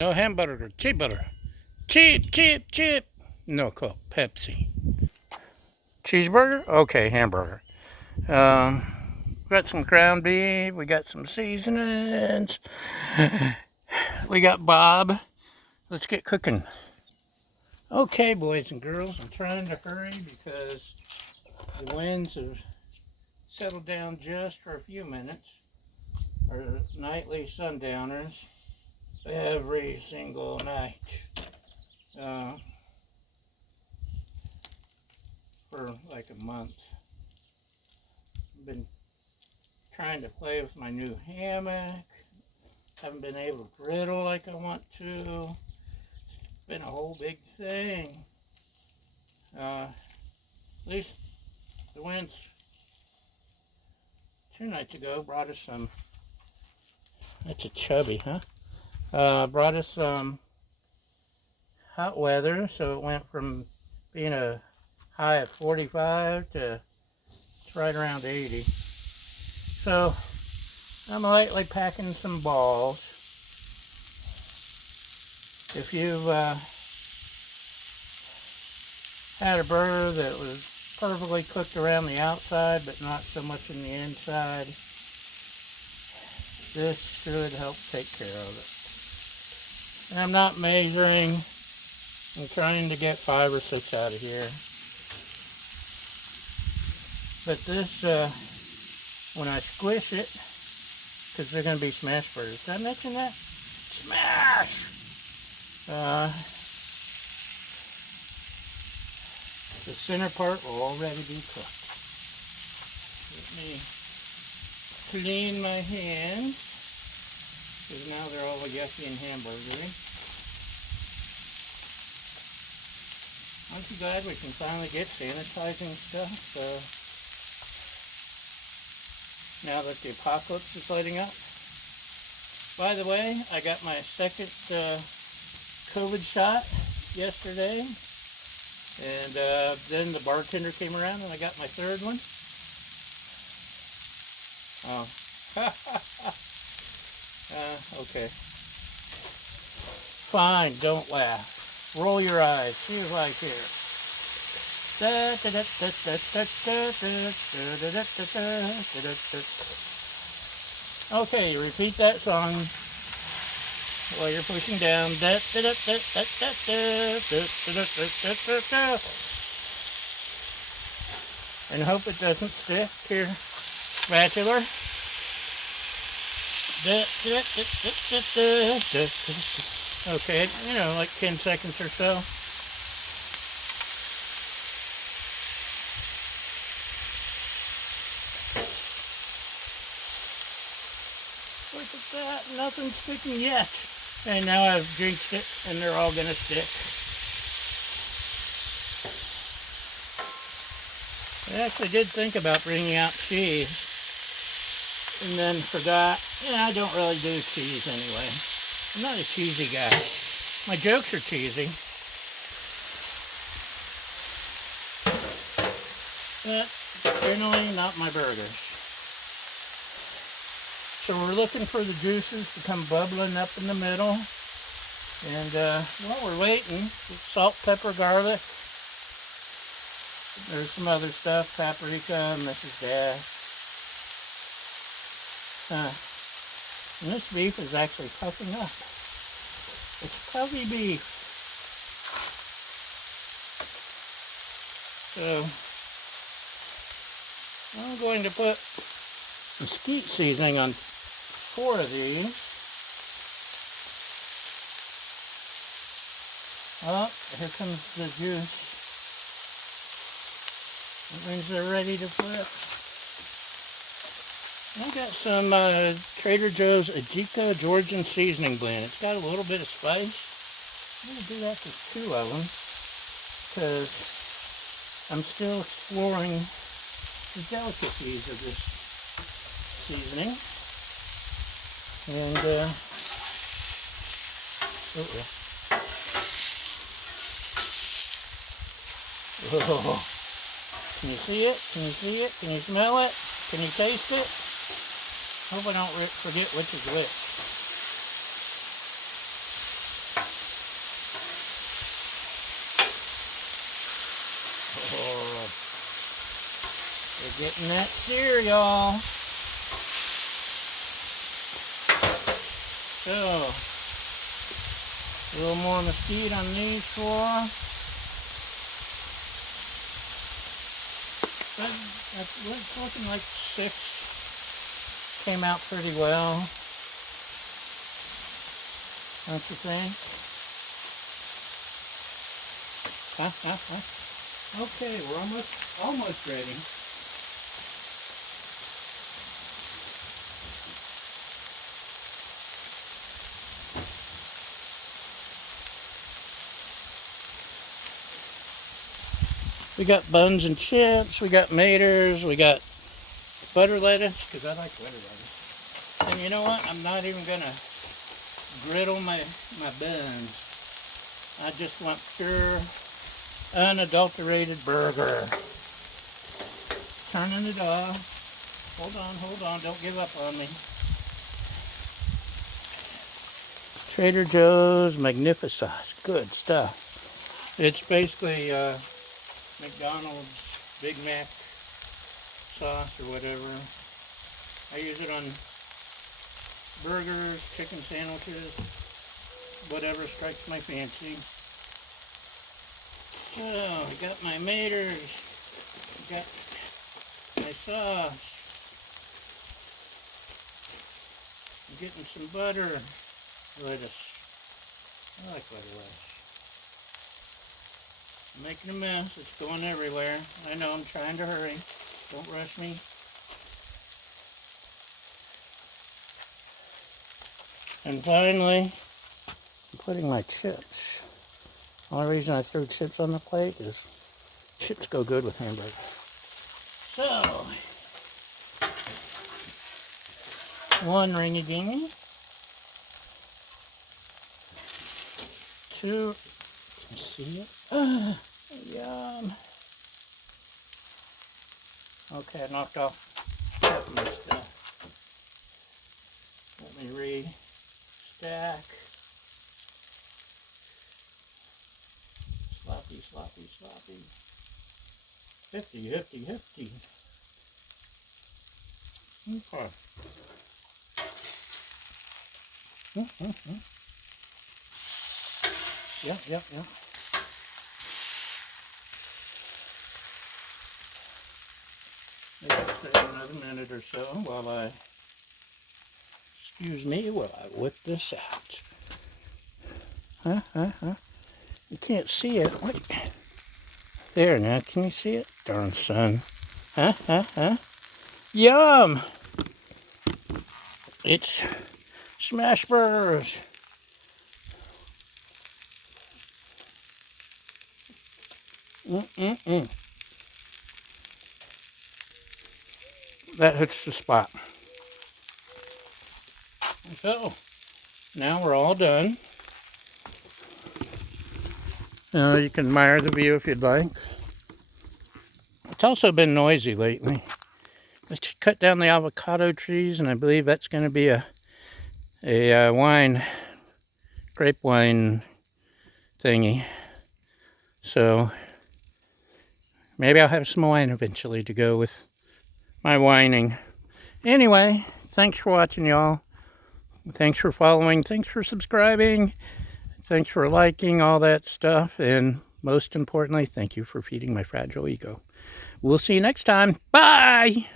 No hamburger, cheap butter. Cheap, cheap, cheap. No Coke, Pepsi. Cheeseburger? Okay, hamburger. Got some ground beef. We got some seasonings. We got Bob. Let's get cooking. Okay, boys and girls, I'm trying to hurry because the winds have settled down just for a few minutes. Our nightly sundowners every single night. For like a month. I've been trying to play with my new hammock. Haven't been able to griddle like I want to. It's been a whole big thing. At least the winds 2 nights ago brought us some. That's a chubby, huh? Brought us some hot weather, so it went from being a high of 45 to it's right around 80. So I'm lightly packing some balls. If you've had a burger that was perfectly cooked around the outside but not so much in the inside, this should help take care of it. And I'm not measuring. I'm trying to get 5 or 6 out of here. But this, when I squish it, because they're going to be smash burgers. Did I mention that? Smash! The center part will already be cooked. Let me clean my hands, because now they're all yucky and hamburgery. Aren't you glad we can finally get sanitizing stuff? Now that the apocalypse is lighting up. By the way, I got my second COVID shot yesterday. And then the bartender came around and I got my 3rd one. Oh. Okay. Fine, don't laugh. Roll your eyes. See if I care. Okay, repeat that song while you're pushing down. And hope it doesn't stick. Here, spatula. Okay, like 10 seconds or so. Look at that, nothing's sticking yet. And now I've jinxed it, and they're all gonna stick. I actually did think about bringing out cheese, and then forgot, I don't really do cheese anyway. I'm not a cheesy guy. My jokes are cheesy, but generally not my burgers. So we're looking for the juices to come bubbling up in the middle. And while we're waiting, salt, pepper, garlic. There's some other stuff, paprika, Mrs. Dash. And this beef is actually puffing up. It's puffy beef. So I'm going to put mesquite seasoning on 4 of these. Oh, here comes the juice. That means they're ready to flip. I got some Trader Joe's Ajiko Georgian seasoning blend. It's got a little bit of spice. I'm going to do that to 2 of them because I'm still exploring the delicacies of this seasoning. And, oh, can you see it? Can you see it? Can you smell it? Can you taste it? Hope I don't forget which is which. We're getting that sear, y'all. So, a little more mesquite on these four. But it's looking like 6 came out pretty well. Don't you think? Okay, we're almost ready. We got buns and chips, we got maters, we got butter lettuce, because I like butter lettuce. And you know what? I'm not even going to griddle my buns. I just want pure, unadulterated burger. Turning it off. Hold on, don't give up on me. Trader Joe's Magnificsauce, good stuff. It's basically McDonald's Big Mac sauce or whatever. I use it on burgers, chicken sandwiches, whatever strikes my fancy. So, I got my maters, I got my sauce. I'm getting some butter, lettuce. I like butter lettuce. I'm making a mess, it's going everywhere. I know, I'm trying to hurry. Don't rush me. And finally, I'm putting my chips. The only reason I threw chips on the plate is chips go good with hamburgers. So, one ringy dingy, two, can you see it? Yum. Okay, I knocked off half of my stuff. Let me re-stack. Sloppy, sloppy, sloppy. Hefty, hefty, hefty. Okay. Yep. Maybe I'll stay another minute or so while I, excuse me, while I whip this out. You can't see it. Wait. There now, can you see it? Darn son. Yum! It's smash burgers. That hits the spot. So, now we're all done. You can admire the view if you'd like. It's also been noisy lately. Let's cut down the avocado trees, and I believe that's going to be a grape wine thingy. So maybe I'll have some wine eventually to go with my whining. Anyway, thanks for watching, y'all. Thanks for following. Thanks for subscribing. Thanks for liking all that stuff. And most importantly, thank you for feeding my fragile ego. We'll see you next time. Bye!